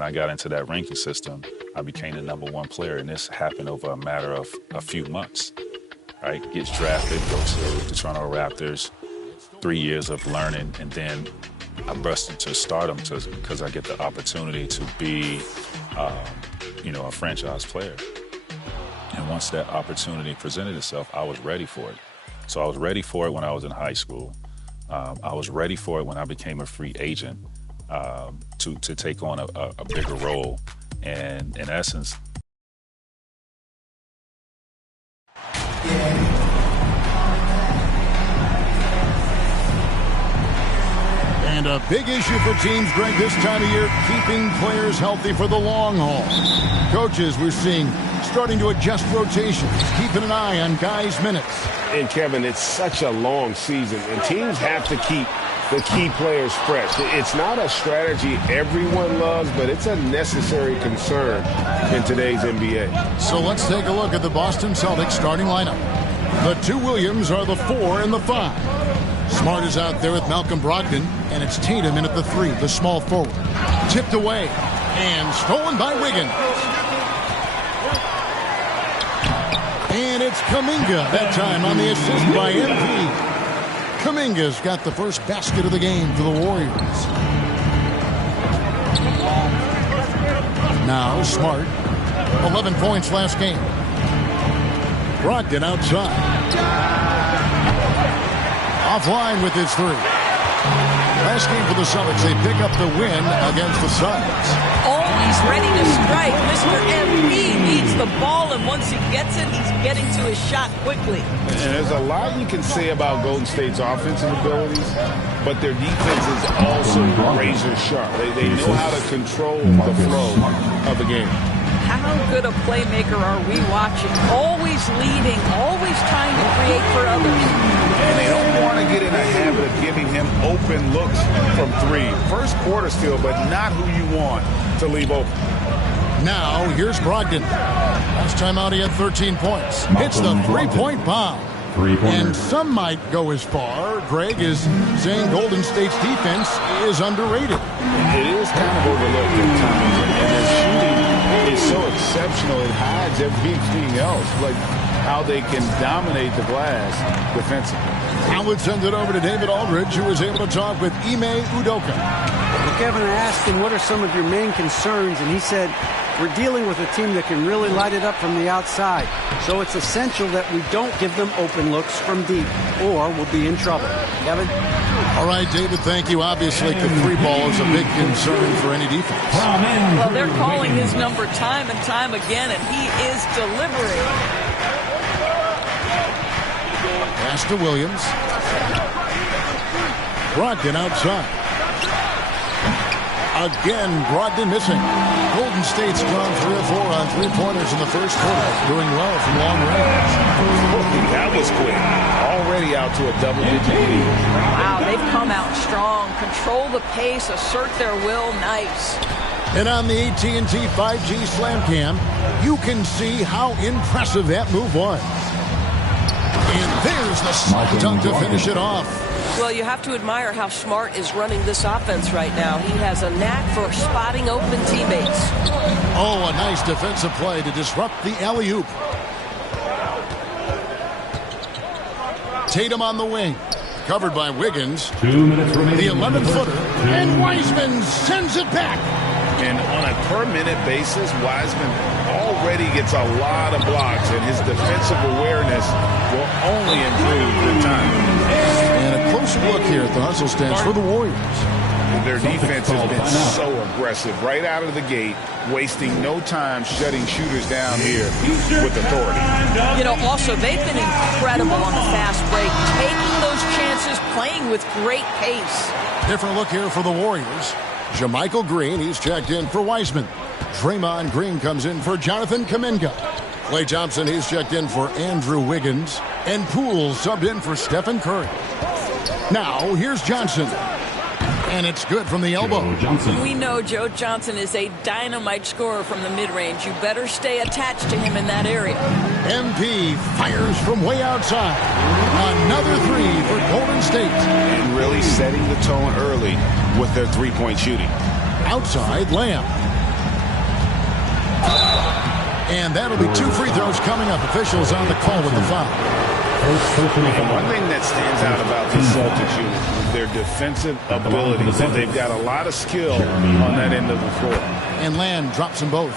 when I got into that ranking system, I became the #1 player, and this happened over a matter of a few months. Right, gets drafted, goes to the Toronto Raptors, 3 years of learning, and then I burst into stardom because I get the opportunity to be, a franchise player. And once that opportunity presented itself, I was ready for it. So I was ready for it when I was in high school. I was ready for it when I became a free agent to take on a bigger role. And in essence, And a big issue for teams, Greg, this time of year, keeping players healthy for the long haul. Coaches, we're seeing, starting to adjust rotations, keeping an eye on guys' minutes. And, Kevin, it's such a long season, and teams have to keep the key players fresh. It's not a strategy everyone loves, but it's a necessary concern in today's NBA. So let's take a look at the Boston Celtics starting lineup. The two Williams are the 4 and the 5. Smart is out there with Malcolm Brogdon, and it's Tatum in at the 3, the small forward. Tipped away and stolen by Wiggins. And it's Kuminga, that time on the assist by MP. Kuminga's got the first basket of the game for the Warriors. Now Smart, 11 points last game. Brogdon outside. Offline with his 3. Last game for the Celtics, they pick up the win against the Suns. Always ready to strike. Mr. MP needs the ball, and once he gets it, he's getting to his shot quickly. And there's a lot you can say about Golden State's offensive abilities, but their defense is also razor sharp. They know how to control the flow of the game. How good a playmaker are we watching? Always leading, always trying to create for others. And they don't want to get in a habit of giving him open looks from 3. First quarter still, but not who you want to leave open. Now, here's Brogdon. Last time out, he had 13 points. Hits the three-point bomb. And some might go as far, Greg, is saying Golden State's defense is underrated. It is kind of overlooked at times, and their shooting is so exceptional it hides everything else, like how they can dominate the glass defensively. Now let's send it over to David Aldridge, who was able to talk with Ime Udoka. Well, Kevin, I asked him what are some of your main concerns, and he said, we're dealing with a team that can really light it up from the outside. So it's essential that we don't give them open looks from deep, or we'll be in trouble. Kevin? All right, David, thank you. Obviously, the 3 ball is a big concern for any defense. Well, they're calling his number time and time again, and he is delivering. Pass to Williams. Brogdon outside. Again, Brogdon missing. Golden State's gone 3 or 4 on 3-pointers in the first quarter, doing well from long range. That was quick. Already out to a double-digit lead. Wow, they've come out strong. Control the pace, assert their will. Nice. And on the AT&T 5G Slam Cam, you can see how impressive that move was. And there's the slam dunk to finish it off. Well, you have to admire how Smart is running this offense right now. He has a knack for spotting open teammates. Oh, a nice defensive play to disrupt the alley-oop. Tatum on the wing. Covered by Wiggins. 2 minutes remaining. The 11-footer. And Wiseman sends it back. And on a per-minute basis, Wiseman already gets a lot of blocks, and his defensive awareness will only improve with time. And a closer look here at the hustle stance for the Warriors. Their defense has been so aggressive right out of the gate, wasting no time shutting shooters down here with authority. You know, also, they've been incredible on the fast break, taking those chances, playing with great pace. Different look here for the Warriors. JaMychal Green, he's checked in for Wiseman. Draymond Green comes in for Jonathan Kuminga. Klay Thompson, he's checked in for Andrew Wiggins. And Poole subbed in for Stephen Curry. Now, here's Johnson. And it's good from the elbow. We know Joe Johnson is a dynamite scorer from the mid-range. You better stay attached to him in that area. MP fires from way outside. Another 3 for Golden State. And really setting the tone early with their 3-point shooting. Outside, Lamb. And that'll be 2 free throws coming up. Officials on the call with the foul. One thing that stands out about this Celtics unit is their defensive abilities. They've got a lot of skill on that end of the floor. And Land drops them both.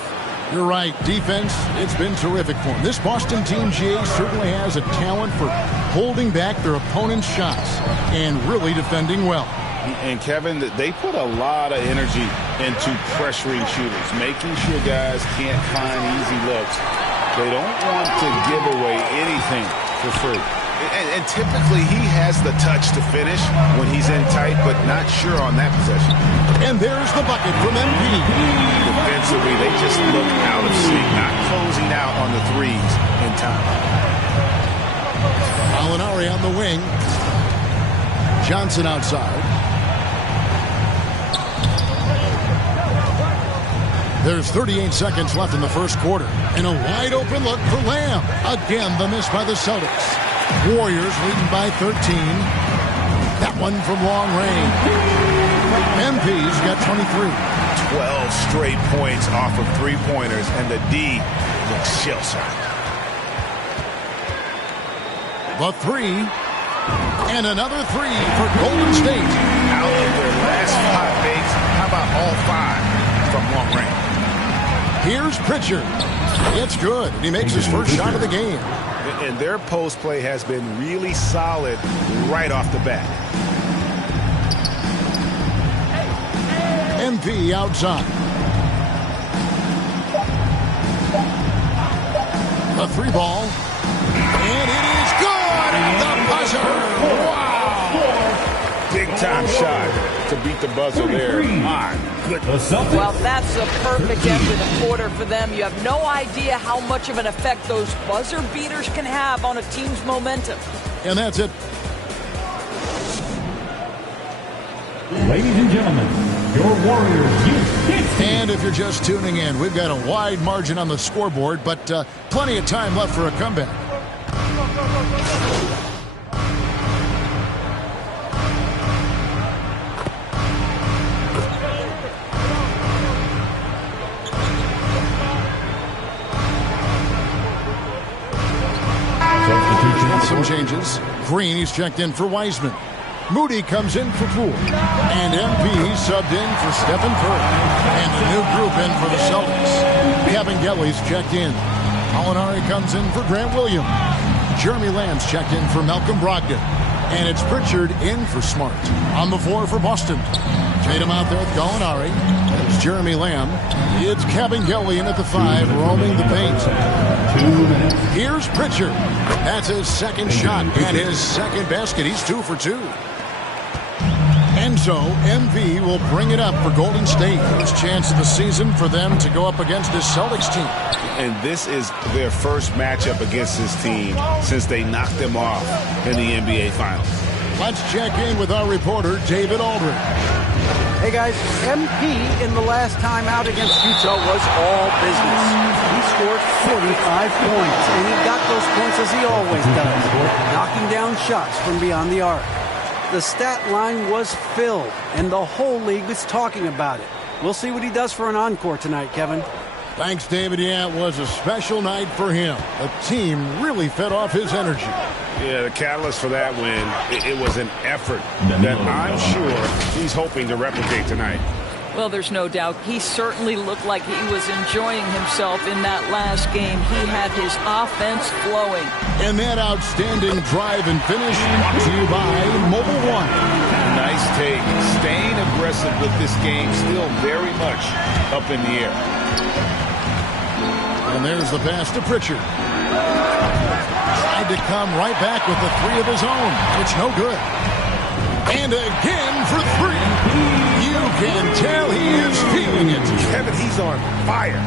You're right. Defense, it's been terrific for them. This Boston team, GA, certainly has a talent for holding back their opponent's shots and really defending well. And, Kevin, they put a lot of energy into pressuring shooters, making sure guys can't find easy looks. They don't want to give away anything for free. And typically he has the touch to finish when he's in tight, but not sure on that possession. And there's the bucket from MP. Defensively, they just look out of sync, not closing out on the threes in time. Alinari on the wing. Johnson outside. There's 38 seconds left in the first quarter. And a wide open look for Lamb. Again, the miss by the Celtics. Warriors leading by 13. That one from long range. MP's got 23. 12 straight points off of three-pointers, and the D looks shell-shocked. The 3. And another 3 for Golden State. Out of their last 5 makes, how about all 5 from long range? Here's Pritchard. It's good, and he makes his first shot of the game. And their post play has been really solid right off the bat. MP outside. The 3 ball. And it is good! The buzzer! Wow! Big time shot to beat the buzzer there. My goodness. Well, that's a perfect end to the quarter for them. You have no idea how much of an effect those buzzer beaters can have on a team's momentum. And that's it. Ladies and gentlemen, your Warriors use. And if you're just tuning in, we've got a wide margin on the scoreboard, but plenty of time left for a comeback. Some changes. Green, he's checked in for Wiseman. Moody comes in for Poole. And MP subbed in for Stephen Curry. And the new group in for the Celtics. Kevin Gelly's checked in. Alinari comes in for Grant Williams. Jeremy Lamb's checked in for Malcolm Brogdon. And it's Pritchard in for Smart. On the floor for Boston. Tatum out there with Gallinari. There's Jeremy Lamb. It's Kevin Gelly in at the 5, roaming the paint. Here's Pritchard. That's his second shot and his second basket. He's 2 for 2. And so MV will bring it up for Golden State. First chance of the season for them to go up against this Celtics team. And this is their first matchup against this team since they knocked them off in the NBA Finals. Let's check in with our reporter, David Aldridge. Hey guys, MP in the last time out against Utah was all business. He scored 45 points, and he got those points as he always does, knocking down shots from beyond the arc. The stat line was filled, and the whole league was talking about it. We'll see what he does for an encore tonight, Kevin. Thanks, David. Yeah, it was a special night for him. The team really fed off his energy. Yeah, the catalyst for that win, it was an effort that I'm sure he's hoping to replicate tonight. Well, there's no doubt. He certainly looked like he was enjoying himself in that last game. He had his offense flowing. And that outstanding drive and finish brought to you by Mobile One. Nice take. Staying aggressive with this game, still very much up in the air. And there's the pass to Pritchard. Tried to come right back with the 3 of his own. It's no good. And again for 3. You can tell he is feeling it. Kevin, he's on fire.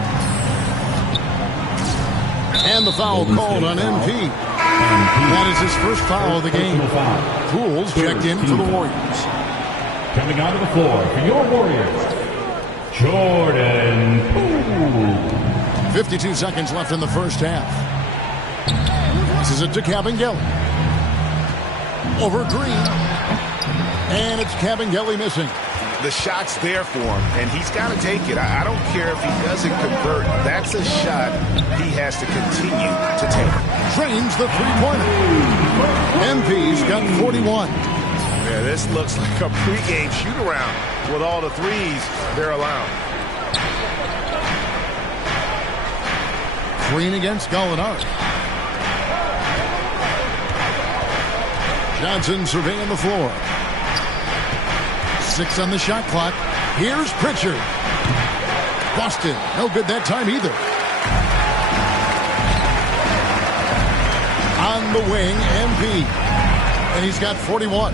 And the foul called on MP. That is his first foul of the game. Poole's checked in for the Warriors. Coming onto the floor for your Warriors, Jordan Poole. 52 seconds left in the first half. Passes it to Kevin Gelly. Over Green. And it's Kevin Gelly missing. the shot's there for him, and he's got to take it. I don't care if he doesn't convert. That's a shot he has to continue to take. Drains the three-pointer. MP's got 41. Yeah, this looks like a pregame shoot-around with all the threes they're allowed. Green against Gallinari. Johnson surveying the floor. 6 on the shot clock. Here's Pritchard. Boston, no good that time either. On the wing, MP. And he's got 41.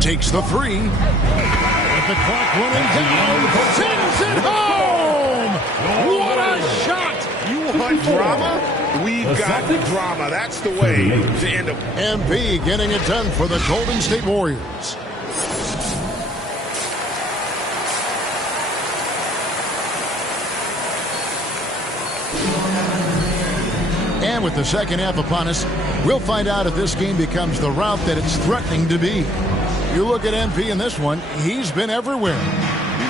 Takes the three. With the clock running down. Sends it home! What a shot! You want drama? We've got drama. That's the way to end up. MP getting it done for the Golden State Warriors. And with the second half upon us, we'll find out if this game becomes the route that it's threatening to be. You look at MP in this one, he's been everywhere.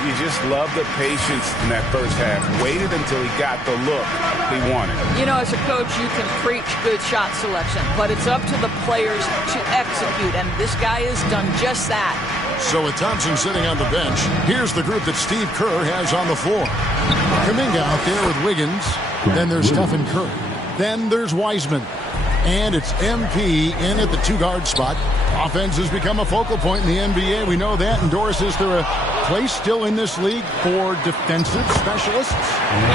You just love the patience in that first half. Waited until he got the look he wanted. You know, as a coach, you can preach good shot selection, but it's up to the players to execute, and this guy has done just that. So with Thompson sitting on the bench, here's the group that Steve Kerr has on the floor. Kuminga out there with Wiggins. Then there's Stephen Curry. Then there's Wiseman. And it's MP in at the two-guard spot. Offense has become a focal point in the NBA. We know that. And Doris, is there a place still in this league for defensive specialists?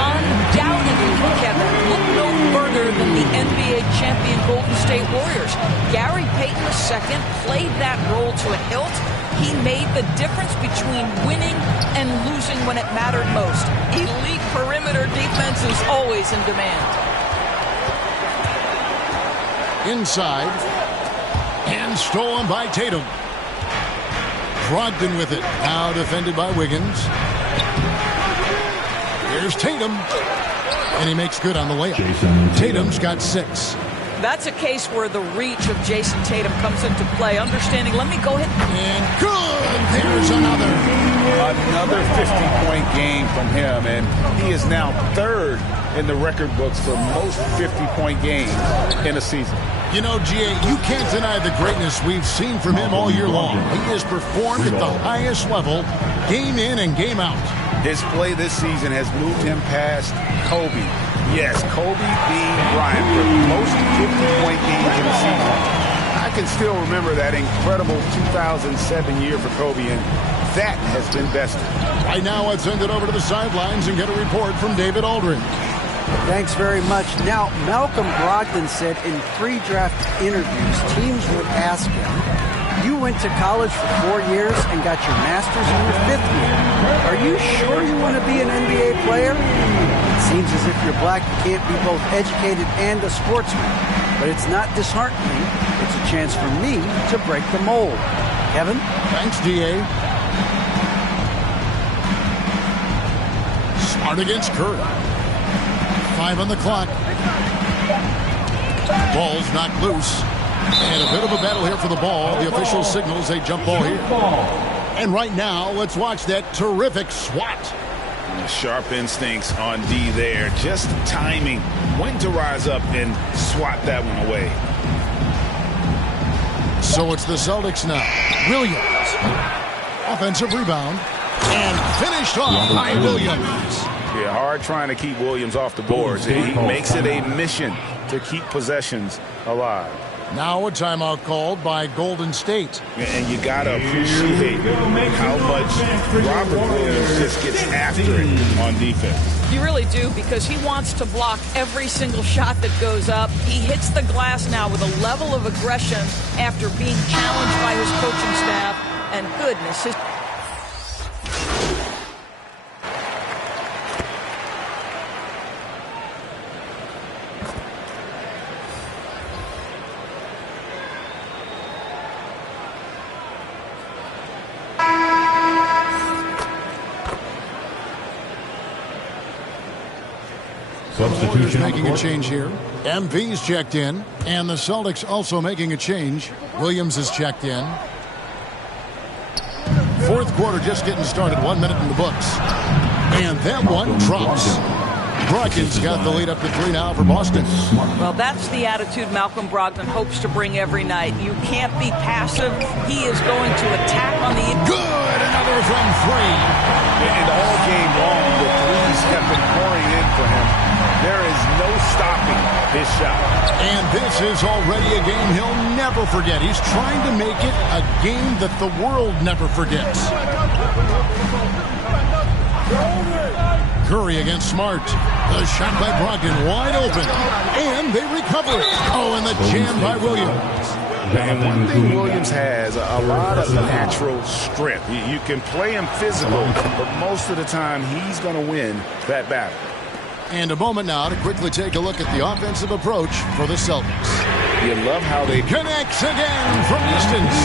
Undoubtedly, Kevin. Look no further than the NBA champion Golden State Warriors. Gary Payton II played that role to a hilt. He made the difference between winning and losing when it mattered most. Elite perimeter defense is always in demand. Inside, and stolen by Tatum. Brogdon with it, now defended by Wiggins. Here's Tatum, and he makes good on the layup. Tatum's got 6. That's a case where the reach of Jason Tatum comes into play. Understanding, let me go ahead. And good! There's Another 50-point game from him, and he is now 3rd in the record books for most 50-point games in a season. You know, G.A., you can't deny the greatness we've seen from him all year long. He has performed at the highest level, game in and game out. His play this season has moved him past Kobe. Yes, Kobe beat Bryant for most 50-point games in a season. I can still remember that incredible 2007 year for Kobe, and that has been bested. Right now, let's send it over to the sidelines and get a report from David Aldridge. Thanks very much. Now, Malcolm Brogdon said in pre-draft interviews, teams would ask him, you went to college for 4 years and got your master's in your 5th year. Are you sure you want to be an NBA player? It seems as if you're black, you can't be both educated and a sportsman. But it's not disheartening. It's a chance for me to break the mold. Kevin? Thanks, D.A. Smart against Curry. 5 on the clock. Ball's knocked loose. And a bit of a battle here for the ball. The official signals a jump ball here. And right now, let's watch that terrific swat. Sharp instincts on D there. Just timing. When to rise up and swat that one away. So it's the Celtics now. Williams. Offensive rebound. And finished off by Williams. Yeah, hard trying to keep Williams off the boards. He makes it a mission to keep possessions alive. Now a timeout called by Golden State. And you got to appreciate how much Robert Williams just gets after it on defense. You really do, because he wants to block every single shot that goes up. He hits the glass now with a level of aggression after being challenged by his coaching staff. And goodness, his... Warriors making a change here. MP's checked in, and the Celtics also making a change. Williams is checked in. fourth quarter just getting started. 1 minute in the books. And that one drops. Brogdon's got the lead up to 3 now for Boston. Well, that's the attitude Malcolm Brogdon hopes to bring every night. You can't be passive. He is going to attack on the... Good! Another from 3. And all game long, the threes have been pouring in for him. There is no stopping his shot. And this is already a game he'll never forget. He's trying to make it a game that the world never forgets. Curry against Smart. The shot by Brogdon wide open. And they recover it. Oh, and the jam by Williams. And one thing Williams has, a lot of natural strength. You can play him physical, but most of the time he's going to win that battle. And a moment now to quickly take a look at the offensive approach for the Celtics. You love how they connects again from distance.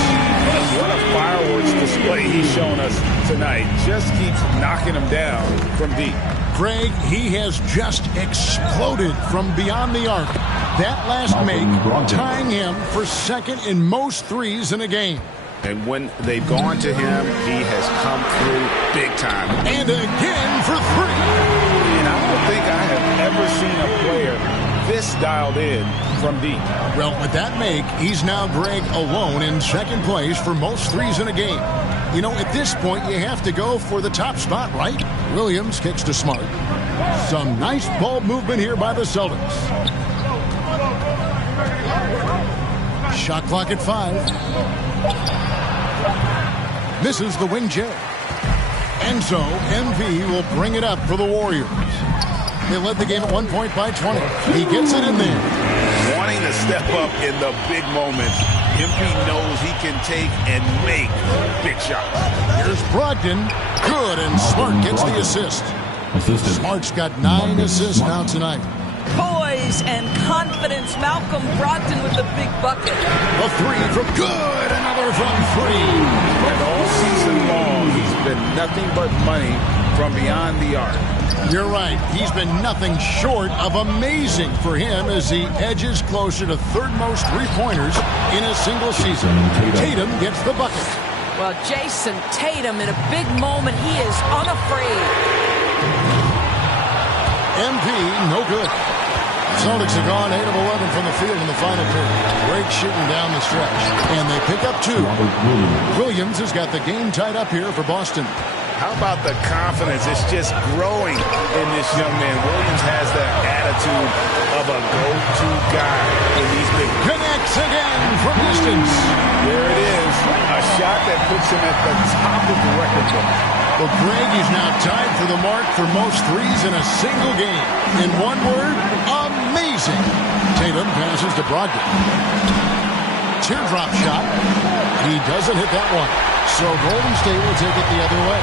What a fireworks display he's shown us tonight. Just keeps knocking them down from deep. Greg, he has just exploded from beyond the arc. That last make tying him for second in most threes in a game. And when they've gone to him, he has come through big time. And again for 3. And I don't think I have ever seen a player this dialed in from deep. Well, with that make, he's now, Greg, alone in second place for most threes in a game. You know, at this point, you have to go for the top spot, right? Williams kicks to Smart. Some nice ball movement here by the Celtics. Shot clock at 5. Misses the wing J. And so, MV will bring it up for the Warriors. They led the game at 1 point by 20. He gets it in there. Wanting to step up in the big moments. MP knows he can take and make big shots. Here's Brogdon. Good, and Smart gets the assist. Smart's got 9 assists now tonight. Poise and confidence. Malcolm Brogdon with the big bucket. A 3 from good. Another from 3. And all season long, he's been nothing but money from beyond the arc. You're right. He's been nothing short of amazing for him as he edges closer to third most three-pointers in a single season. Tatum gets the bucket. Well, Jason Tatum in a big moment. He is unafraid. MP, no good. Celtics have gone 8 of 11 from the field in the final period. Great shooting down the stretch. And they pick up 2. Williams has got the game tied up here for Boston. How about the confidence? It's just growing in this young man. Williams has that attitude of a go-to guy in these big... Connects again from distance. There it is. A shot that puts him at the top of the record book. Well, Greg is now tied for the mark for most threes in a single game. In one word, amazing. Tatum passes to Brogdon. Teardrop shot. He doesn't hit that one. So Golden State will take it the other way.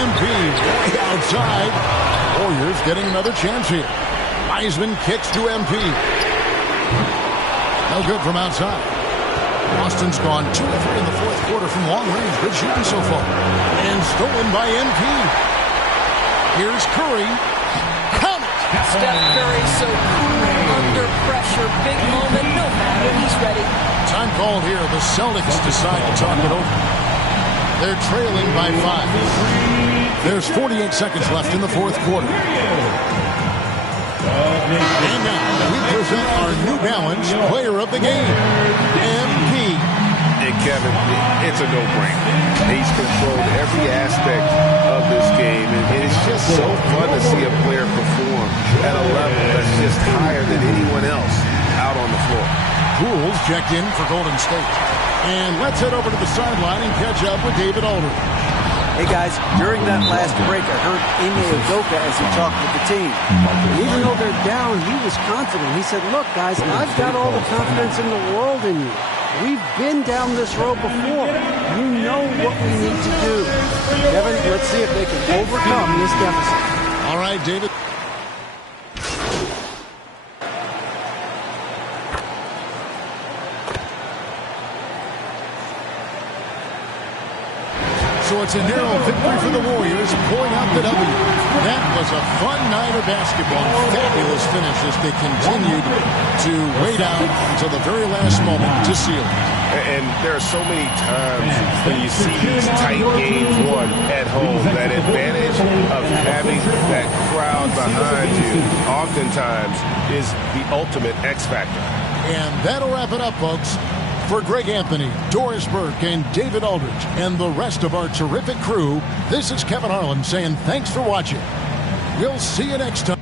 MP way outside. Warriors getting another chance here. Wiseman kicks to MP. No good from outside. Boston's gone 2 of 3 in the fourth quarter from long range. Good shooting so far. And stolen by MP. Here's Curry. Count it. Steph Curry so cool under pressure. Big moment. No matter. He's ready. Time called here. The Celtics decide to talk it over. They're trailing by 5. There's 48 seconds left in the fourth quarter. And now we present our New Balance player of the game, MP. Hey, Kevin, it's a no-brainer. He's controlled every aspect of this game, and it's just so fun to see a player perform at a level that's just higher than anyone else out on the floor. Pools checked in for Golden State. And let's head over to the sideline and catch up with David Aldridge. Hey, guys, during that last break, I heard Ime Udoka as he talked with the team. And even though they're down, he was confident. He said, look, guys, I've got all the confidence in the world in you. We've been down this road before. You know what we need to do. Kevin, let's see if they can overcome this deficit. All right, David. So it's a narrow victory for the Warriors, pulling out the W. That was a fun night of basketball. Fabulous finish as they continued to wait out until the very last moment to seal it. And there are so many times when you see these tight games won at home, that advantage of having that crowd behind you oftentimes is the ultimate X factor. And that'll wrap it up, folks. For Greg Anthony, Doris Burke, and David Aldridge, and the rest of our terrific crew, this is Kevin Harlan saying thanks for watching. We'll see you next time.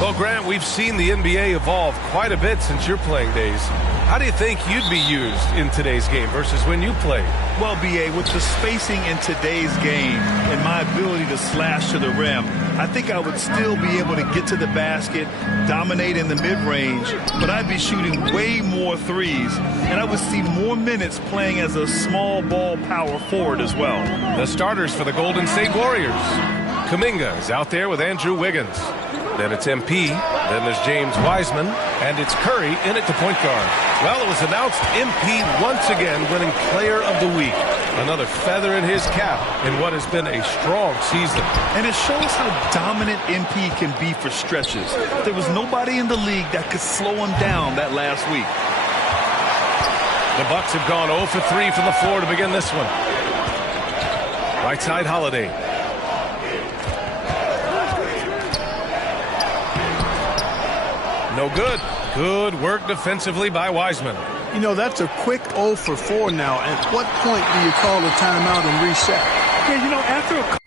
Well, Grant, we've seen the NBA evolve quite a bit since your playing days. How do you think you'd be used in today's game versus when you played? Well, B.A., with the spacing in today's game and my ability to slash to the rim, I think I would still be able to get to the basket, dominate in the mid-range, but I'd be shooting way more threes, and I would see more minutes playing as a small ball power forward as well. The starters for the Golden State Warriors. Kuminga is out there with Andrew Wiggins. Then it's MP. Then there's James Wiseman. And it's Curry in at the point guard. Well, it was announced MP once again winning Player of the Week. Another feather in his cap in what has been a strong season. And it shows how dominant MP can be for stretches. There was nobody in the league that could slow him down that last week. The Bucks have gone 0 for 3 from the floor to begin this one. Right side, Holiday. No good. Good work defensively by Wiseman. You know, that's a quick 0 for 4 now. At what point do you call a timeout and reset? Yeah, you know, after a